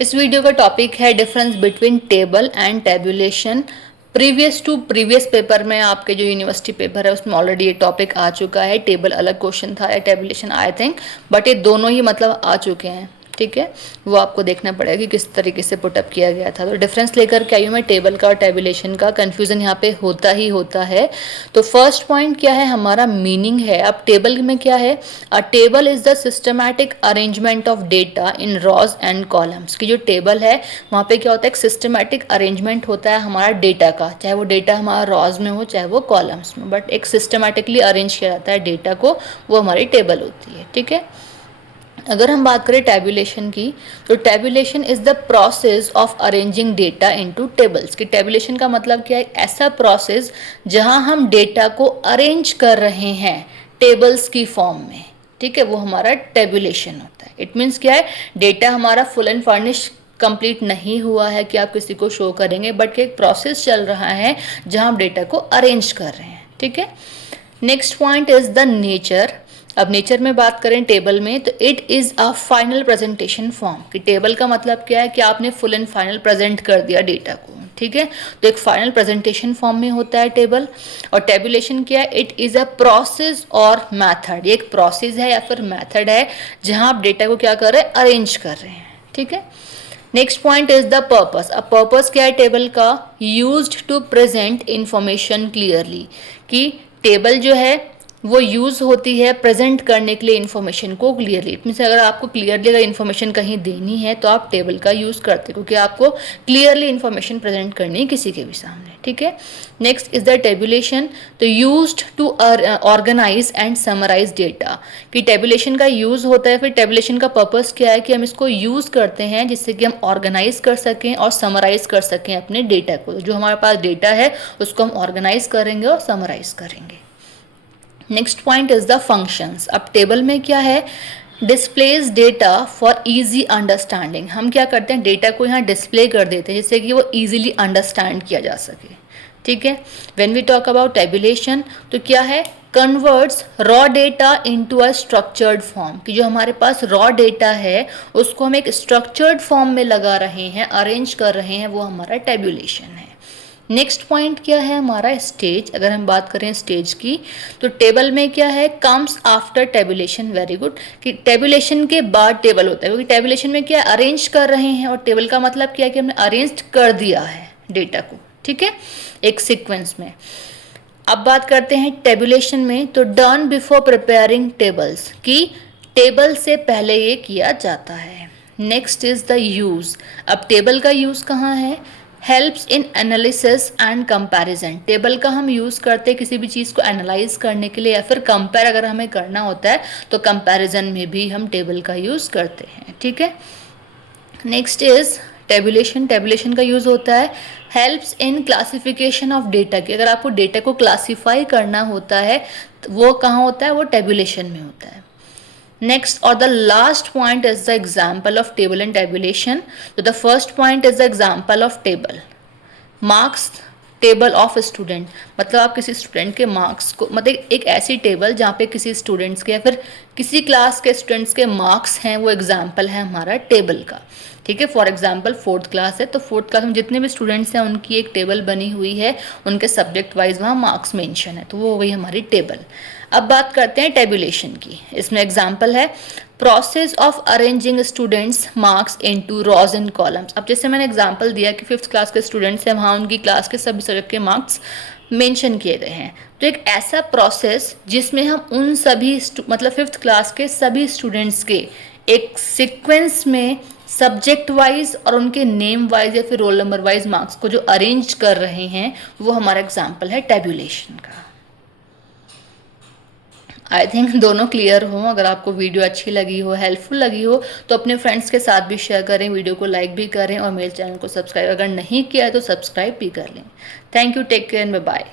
इस वीडियो का टॉपिक है difference between table and tabulation. Previous paper में आपके जो यूनिवर्सिटी पेपर है उसमें ऑलरेडी ये टॉपिक आ चुका है। टेबल अलग क्वेश्चन था या टेबुलेशन आई थिंक, बट ये दोनों ही मतलब आ चुके हैं। ठीक है, वो आपको देखना पड़ेगा कि किस तरीके से पुटअप किया गया था। तो डिफरेंस लेकर के आई हूँ मैं टेबल का और टेबुलेशन का। कन्फ्यूजन यहाँ पे होता ही होता है। तो फर्स्ट पॉइंट क्या है, हमारा मीनिंग है। अब टेबल में क्या है, अ table is the systematic arrangement of data in rows and columns. की जो टेबल है वहाँ पे क्या होता है, एक सिस्टमैटिक अरेंजमेंट होता है हमारा डेटा का, चाहे वो डेटा हमारा रॉज में हो चाहे वो कॉलम्स में, बट एक सिस्टमैटिकली अरेंज किया जाता है डेटा को, वो हमारी टेबल होती है। ठीक है, अगर हम बात करें टैबुलेशन की, तो tabulation is the process of arranging data into tables. कि टैबुलेशन का मतलब क्या है, ऐसा प्रोसेस जहां हम डेटा को अरेंज कर रहे हैं टेबल्स की फॉर्म में। ठीक है, वो हमारा टैबुलेशन होता है। इट मीन्स क्या है, डेटा हमारा फुल एंड फर्निश कंप्लीट नहीं हुआ है कि आप किसी को शो करेंगे, बट एक प्रोसेस चल रहा है जहां हम डेटा को अरेंज कर रहे हैं। ठीक है, next point is the nature. अब नेचर में बात करें टेबल में, तो it is a final presentation form. कि टेबल का मतलब क्या है कि आपने फुल एंड फाइनल प्रेजेंट कर दिया डेटा को। ठीक है, तो एक फाइनल प्रेजेंटेशन फॉर्म में होता है टेबल। और टेबुलेशन क्या है, इट इज़ अ प्रोसेस और मैथड। ये एक प्रोसेस है या फिर मैथड है जहां आप डेटा को क्या कर रहे हैं, अरेंज कर रहे हैं। ठीक है, next point is the purpose. अब पर्पस क्या है टेबल का, used to present information clearly. कि टेबल जो है वो यूज़ होती है प्रेजेंट करने के लिए इन्फॉर्मेशन को क्लियरली। इट मीन्स अगर आपको क्लियरली अगर इन्फॉर्मेशन कहीं देनी है तो आप टेबल का यूज़ करते हैं, क्योंकि आपको क्लियरली इन्फॉर्मेशन प्रेजेंट करनी है किसी के भी सामने। ठीक है, नेक्स्ट इज द टेबुलेशन, तो used to organise and summarise data. कि टेबुलेशन का यूज़ होता है, फिर टेबुलेशन का पर्पस क्या है कि हम इसको यूज़ करते हैं जिससे कि हम ऑर्गेनाइज कर सकें और समराइज कर सकें अपने डेटा को। जो हमारे पास डेटा है उसको हम ऑर्गेनाइज करेंगे और समराइज करेंगे। Next point is the functions. अब टेबल में क्या है, displays data for easy understanding. हम क्या करते हैं, डेटा को यहाँ डिस्प्ले कर देते हैं जिससे कि वो इजीली अंडरस्टैंड किया जा सके। ठीक है, when we talk about tabulation, तो क्या है, converts raw data into a structured form. कि जो हमारे पास रॉ डेटा है उसको हम एक स्ट्रक्चर्ड फॉर्म में लगा रहे हैं, अरेंज कर रहे हैं, वो हमारा टेबुलेशन है। नेक्स्ट पॉइंट क्या है हमारा, स्टेज। अगर हम बात करें स्टेज की, तो टेबल में क्या है, comes after tabulation. Very good, कि टेबुलेशन के बाद टेबल होता है, क्योंकि टेबुलेशन में क्या अरेंज कर रहे हैं और टेबल का मतलब क्या है कि हमने अरेंज कर दिया है डेटा को। ठीक है, एक सीक्वेंस में। अब बात करते हैं टेबुलेशन में, तो डन बिफोर प्रिपेयरिंग टेबल्स। कि टेबल से पहले ये किया जाता है। Next is the use. अब टेबल का यूज कहाँ है, helps in analysis and comparison. Table का हम यूज़ करते हैं किसी भी चीज़ को एनालाइज करने के लिए या फिर कंपेयर अगर हमें करना होता है तो कंपैरिजन में भी हम टेबल का यूज़ करते हैं। ठीक है, नेक्स्ट इज टेबुलेशन। टेबुलेशन का यूज़ होता है helps in classification of data. की अगर आपको डेटा को क्लासीफाई करना होता है तो वो कहाँ होता है, वो टेबुलेशन में होता है। Next or the last point is the example of table and tabulation. So the first point is the example of table. Marks table of student, मतलब आप किसी स्टूडेंट के मार्क्स को, मतलब एक ऐसी टेबल जहाँ पे किसी स्टूडेंट्स के या फिर किसी क्लास के स्टूडेंट्स के मार्क्स हैं, वो एग्जाम्पल है हमारा टेबल का। ठीक है, फॉर एग्जाम्पल फोर्थ क्लास है तो फोर्थ क्लास में जितने भी स्टूडेंट्स हैं उनकी एक टेबल बनी हुई है, उनके सब्जेक्ट वाइज वहाँ मार्क्स मेंशन है, तो वो हो गई हमारी टेबल। अब बात करते हैं टेबुलेशन की। इसमें एग्जाम्पल है process of arranging students marks into rows and columns. अब जैसे मैंने एग्जांपल दिया कि फिफ्थ क्लास के स्टूडेंट्स हैं, वहाँ उनकी क्लास के सभी सब्जेक्ट के मार्क्स मेंशन किए गए हैं। तो एक ऐसा प्रोसेस जिसमें हम उन सभी मतलब फिफ्थ क्लास के सभी स्टूडेंट्स के एक सीक्वेंस में सब्जेक्ट वाइज और उनके नेम वाइज या फिर रोल नंबर वाइज मार्क्स को जो अरेंज कर रहे हैं, वो हमारा एग्जाम्पल है टेबुलेशन का। आई थिंक दोनों क्लियर हो। अगर आपको वीडियो अच्छी लगी हो, हेल्पफुल लगी हो, तो अपने फ्रेंड्स के साथ भी शेयर करें, वीडियो को लाइक भी करें और मेरे चैनल को सब्सक्राइब अगर नहीं किया है तो सब्सक्राइब भी कर लें। Thank you, take care and bye bye.